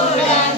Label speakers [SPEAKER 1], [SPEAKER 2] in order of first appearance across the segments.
[SPEAKER 1] Lord.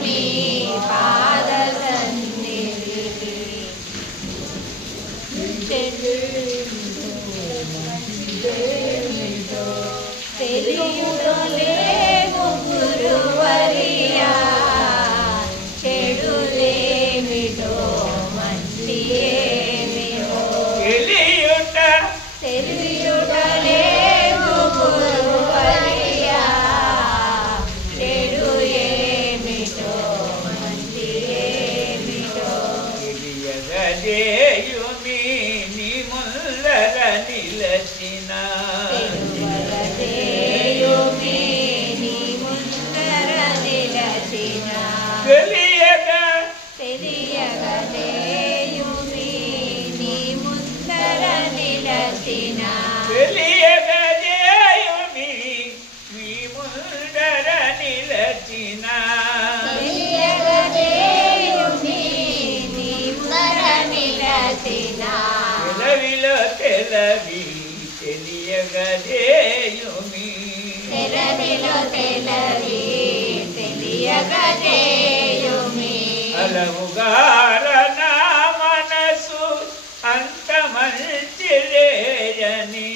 [SPEAKER 2] Enough.
[SPEAKER 1] తెలవి
[SPEAKER 3] తెలియక
[SPEAKER 1] చేయుమి
[SPEAKER 2] అలముగారనా మనసు అంత మంచి లేయని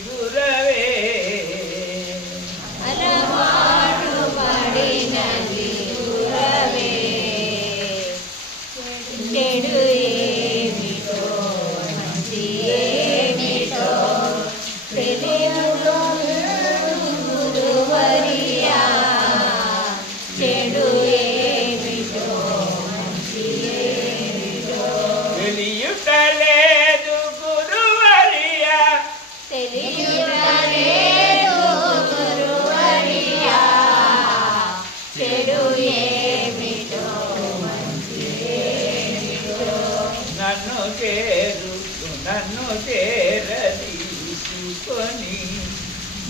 [SPEAKER 2] திரிபுர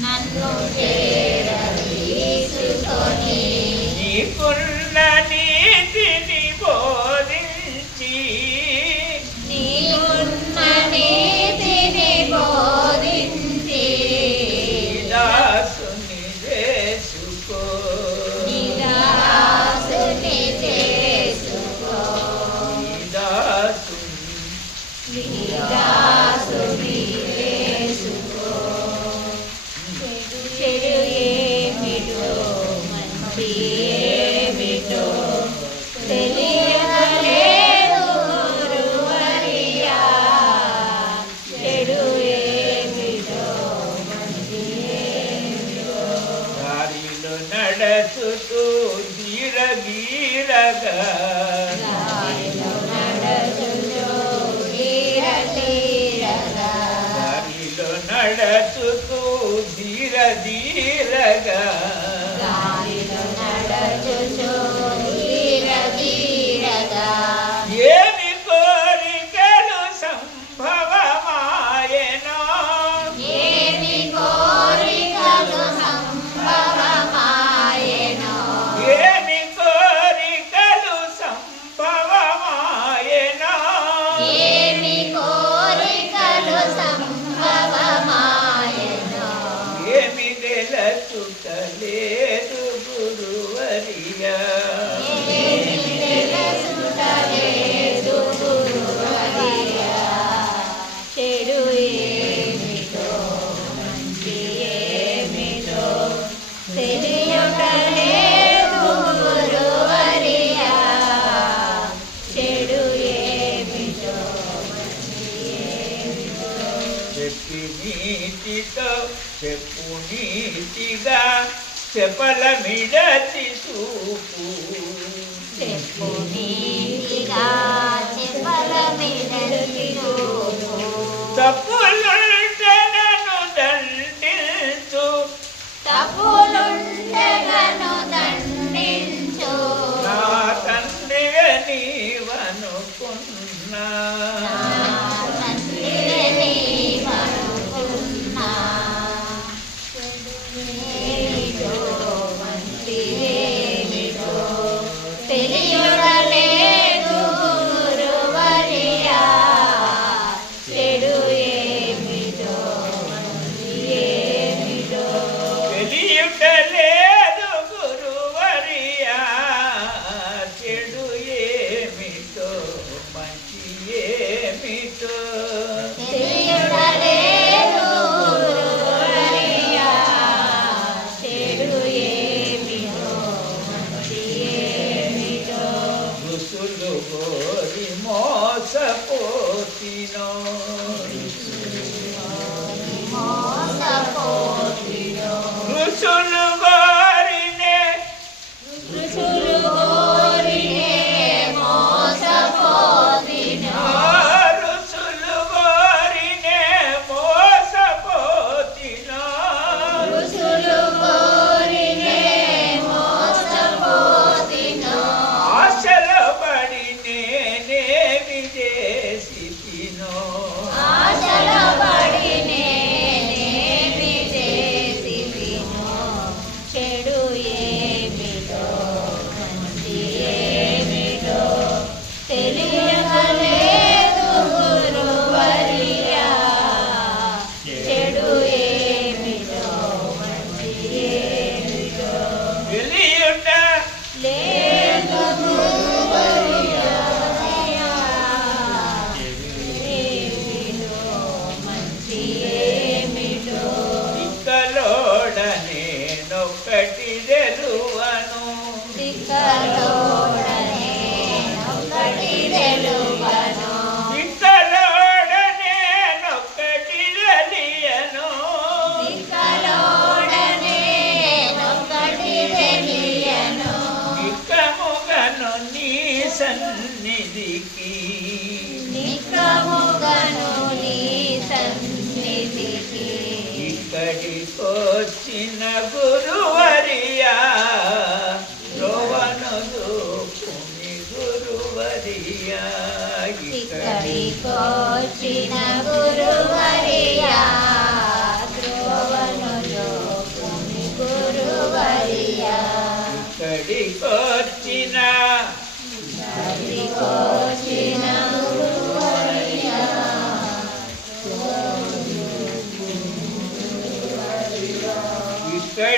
[SPEAKER 1] నన్ను చేరదీసుకొని.
[SPEAKER 2] నీ పుణ్య చెప్పల మిడతి చూపు
[SPEAKER 3] ಕವಿಕೋಚಿನ ಗುರುವರಿಯ ಧ್ರುವನು ಜೋಪುನಿ ಗುರುವರಿಯ
[SPEAKER 2] ಕವಿಕೋಚಿನ
[SPEAKER 1] ಕವಿಕೋಚಿನ ಗುರುವರಿಯ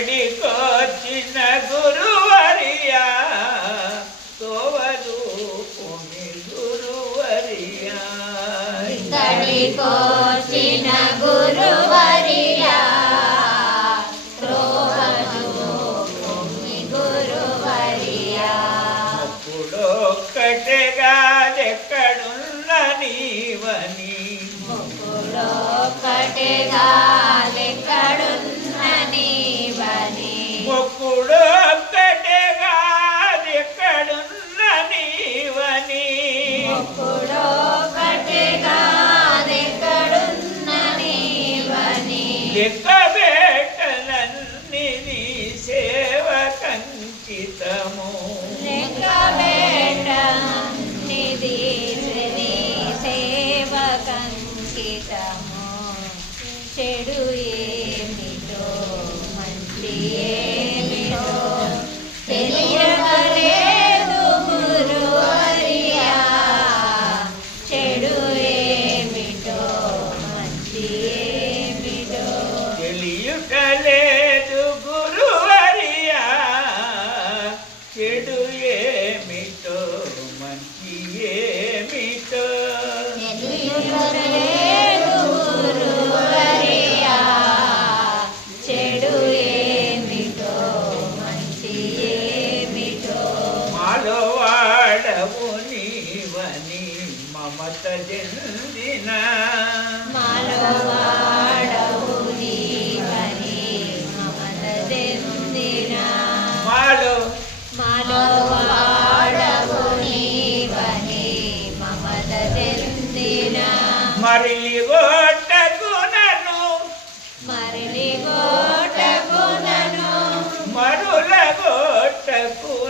[SPEAKER 2] ಕಡಿಕೋಚಿನ ಗುರು
[SPEAKER 1] పోచిన గురువరియా
[SPEAKER 2] ఒక్కటేగా ఎక్కడున్న నీవని
[SPEAKER 3] ఒక్కటేగా
[SPEAKER 2] step